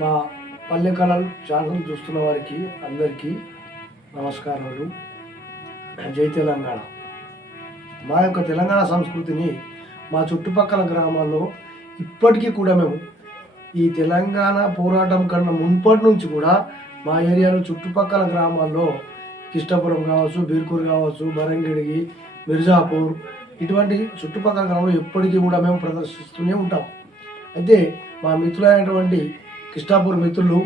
మా పల్లె కళలు ఛానల్ చూస్తున్న వారికి అందరికీ నమస్కారాలు. జై తెలంగాణ. మా యొక్క తెలంగాణ సంస్కృతిని మా చుట్టుపక్కల గ్రామాల్లో ఇప్పటికీ కూడా మేము ఈ తెలంగాణ పోరాటం కన్నా మున్పటి నుంచి కూడా మా ఏరియాలో చుట్టుపక్కల గ్రామాల్లో కిష్టపురం కావచ్చు బీర్కూర్ కావచ్చు బరంగిడిగి మిర్జాపూర్ ఇటువంటి చుట్టుపక్కల గ్రామంలో ఎప్పటికీ కూడా మేము ప్రదర్శిస్తూనే ఉంటాం. అయితే మా మిత్రులైనటువంటి కిష్టాపూర్ మిత్రులు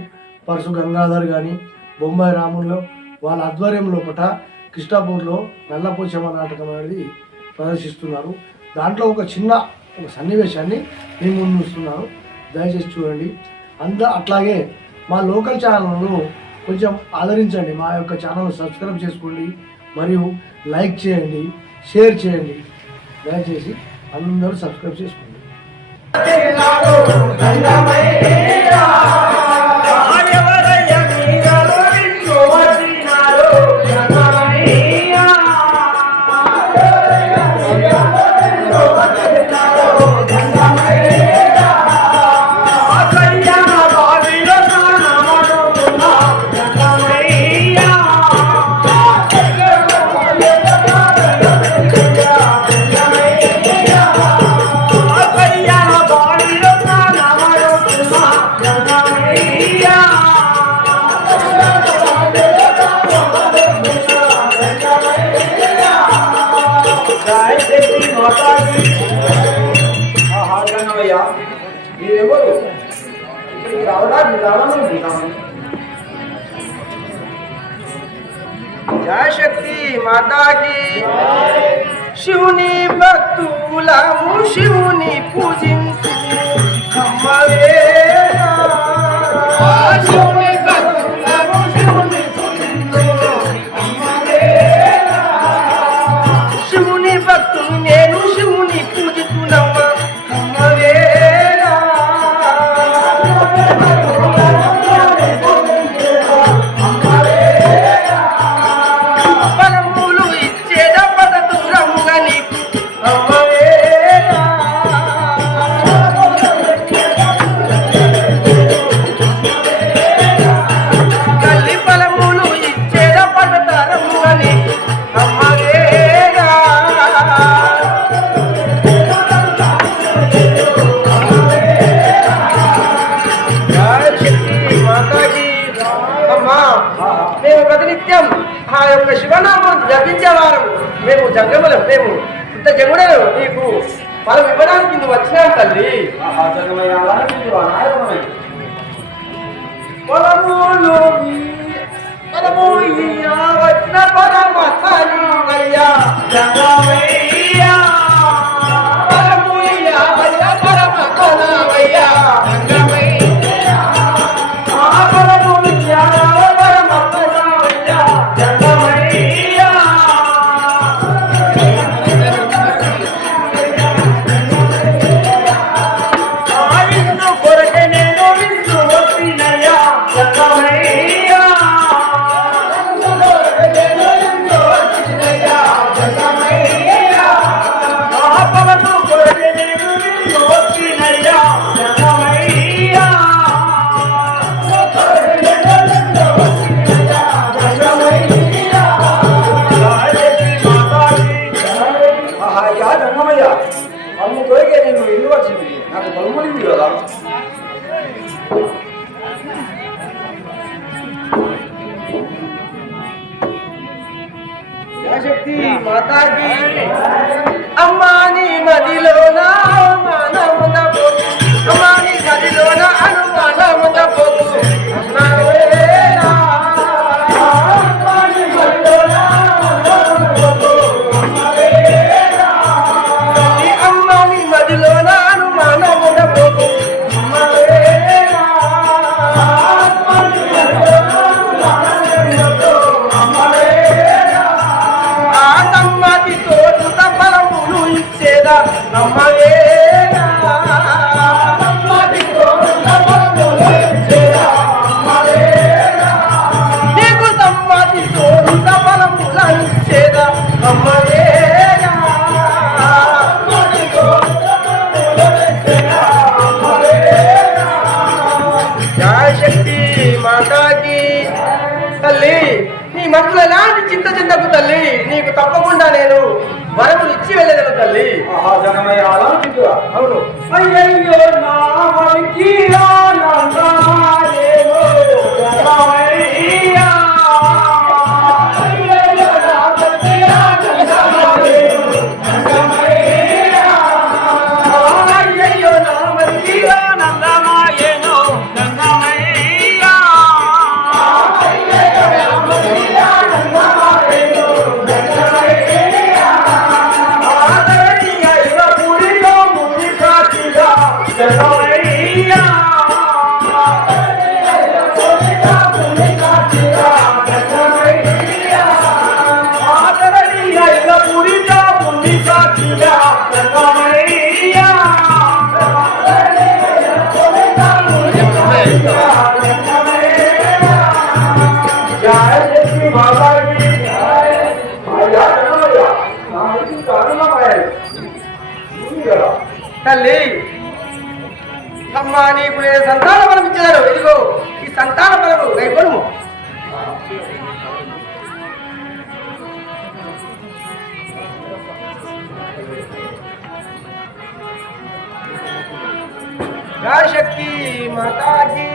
పరశు గంగాధర్ కానీ బొంబాయి రాముల్లో వాళ్ళ ఆధ్వర్యం లోపల కిష్టాపూర్లో నల్లపోచమ్మ నాటకం అనేది ప్రదర్శిస్తున్నారు. దాంట్లో ఒక చిన్న ఒక సన్నివేశాన్ని మేము ముందుస్తున్నాను దయచేసి చూడండి. అంత అట్లాగే మా లోకల్ ఛానల్ను కొంచెం ఆదరించండి. మా యొక్క ఛానల్ సబ్స్క్రైబ్ చేసుకోండి మరియు లైక్ చేయండి షేర్ చేయండి. దయచేసి అందరూ సబ్స్క్రైబ్ చేసుకోండి. శక్తి మాతాకి శివుని భక్తులము శివుని పూజించు. అమ్మవే శివుని ఆ యొక్క శివనామం జపించేవారం మేము జంగములం మేము ఇంత జంగుడను నీకు మనం ఇవ్వడానికి నువ్వు వచ్చినాం తల్లి. పొలములు పొలము వచ్చిన పరమ అయ్యా అమ్ము కొరికే నేను ఇల్లు వచ్చింది. నాకు బొమ్మలు కదా. శక్తి మాతాకి. అమ్మా! మనసులో ఎలాంటి చింత చింతకు తల్లి. నీకు తప్పకుండా నేను వరములు ఇచ్చి వెళ్ళేదను తల్లి. ఆహా జనమయ్య ఆలోచించుగా అవును తల్లి అమ్మా నీకు నేను సంతాన బలం ఇచ్చేదాను ఇదిగో ఈ సంతాన బలము शक्ती माता जी